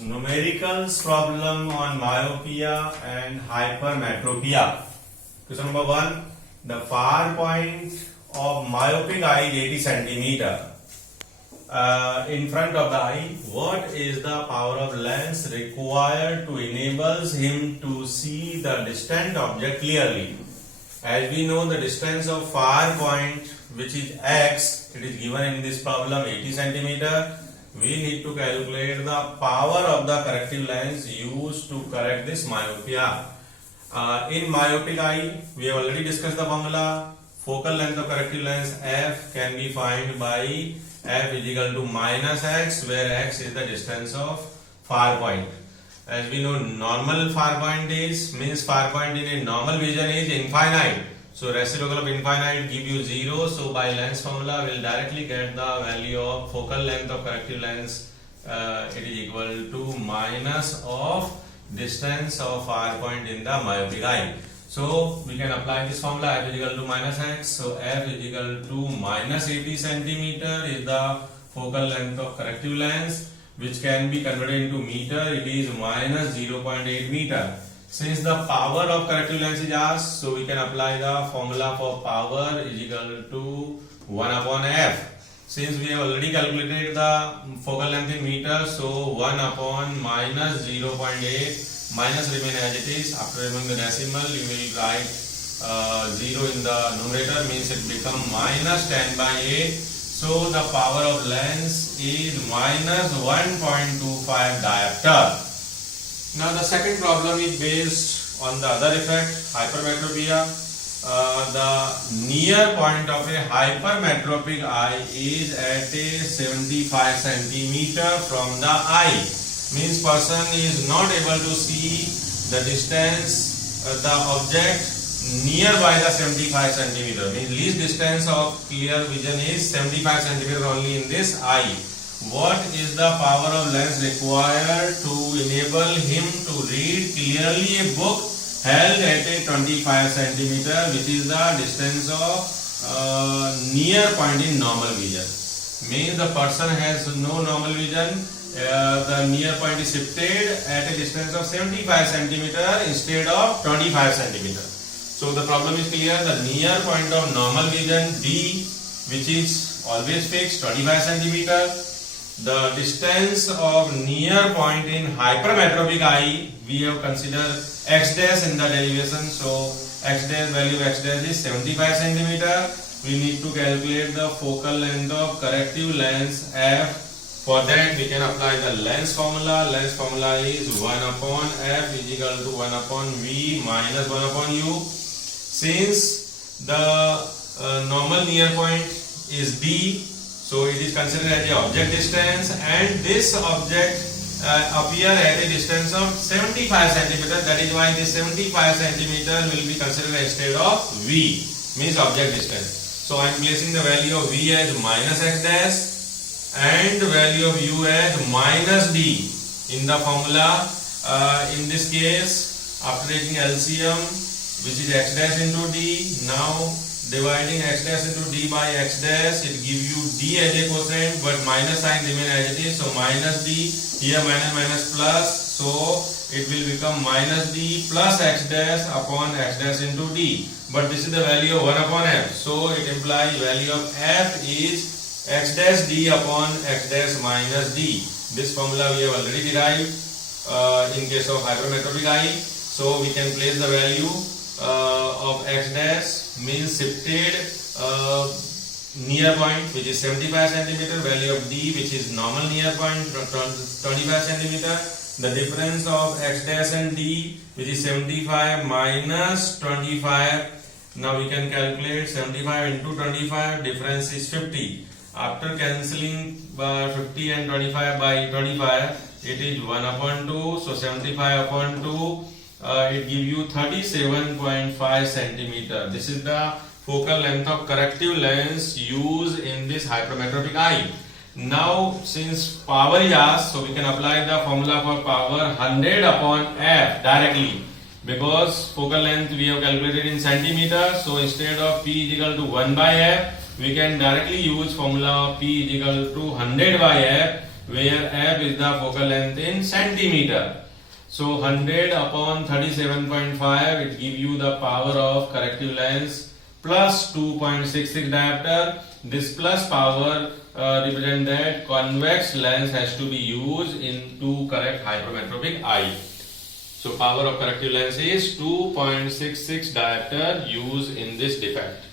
Numericals problem on myopia and hypermetropia. Question number 1. The far point of myopic eye is 80 centimeter. In front of the eye, what is the power of lens required to enable him to see the distant object clearly? As we know, the distance of far point, which is x, it is given in this problem 80 centimeter. We need to calculate the power of the corrective lens used to correct this myopia. In myopic eye, we have already discussed the formula. Focal length of corrective lens f can be found by f is equal to minus x, where x is the distance of far point. As we know, normal far point means far point in a normal vision is infinite. So reciprocal of infinite give you 0. So by lens formula we will directly get the value of focal length of corrective lens. It is equal to minus of distance of far point in the myopic eye. So we can apply this formula, f is equal to minus x. So f is equal to minus 80 centimeter is the focal length of corrective lens, which can be converted into meter. It is minus 0.8 meter. Since the power of corrective lens is asked, so we can apply the formula for power is equal to 1 upon f. Since we have already calculated the focal length in meter, so 1 upon minus 0.8 minus remain as it is. After removing the decimal, you will write 0 in the numerator, means it become minus 10 by 8. So the power of lens is minus 1.25 diopter. Now the second problem is based on the other effect, hypermetropia. The near point of a hypermetropic eye is at a 75 centimeter from the eye. Means person is not able to see the distance, the object nearby the 75 centimeter. Means least distance of clear vision is 75 centimeter only in this eye. What is the power of lens required to enable him to read clearly a book held at a 25 centimeter, which is the distance of near point in normal vision? Means the person has no normal vision. The near point is shifted at a distance of 75 centimeter instead of 25 centimeter. So the problem is clear. The near point of normal vision D, which is always fixed, 25 centimeter. The distance of near point in hypermetropic eye, we have considered x dash in the derivation. So x dash, value of x dash is 75 centimeter. We need to calculate the focal length of corrective lens f. For that we can apply the lens formula. Lens formula is 1 upon f is equal to 1 upon v minus 1 upon u. Since the normal near point is D, so it is considered as the object distance, and this object appear at a distance of 75 centimeter. That is why this 75 centimeter will be considered instead of v, means object distance. So I am placing the value of v as minus x dash and the value of u as minus d in the formula. In this case, after taking LCM, which is x dash into d, now dividing x dash into d by x dash, it gives you d as a quotient, but minus sign remain as it is. So minus d, here minus minus plus, so it will become minus d plus x dash upon x dash into d. But this is the value of 1 upon f, so it implies value of f is x dash d upon x dash minus d. This formula we have already derived in case of hypermetropic eye. So we can place the value of x dash, means shifted near point, which is 75 centimeter, value of d, which is normal near point, 25 centimeter. The difference of x dash and d, which is 75 minus 25. Now we can calculate 75 into 25, difference is 50. After cancelling 50 and 25 by 25, it is 1 upon 2. So 75 upon 2, it gives you 37.5 centimeter. This is the focal length of corrective lens used in this hypermetropic eye. Now since power is asked, so we can apply the formula for power 100 upon f directly, because focal length we have calculated in centimeter. So instead of p is equal to 1 by f, we can directly use formula of p is equal to 100 by f, where f is the focal length in centimeter. So 100 upon 37.5, it give you the power of corrective lens plus 2.66 diopter. This plus power represent that convex lens has to be used to correct hypermetropic eye. So power of corrective lens is 2.66 diopter used in this defect.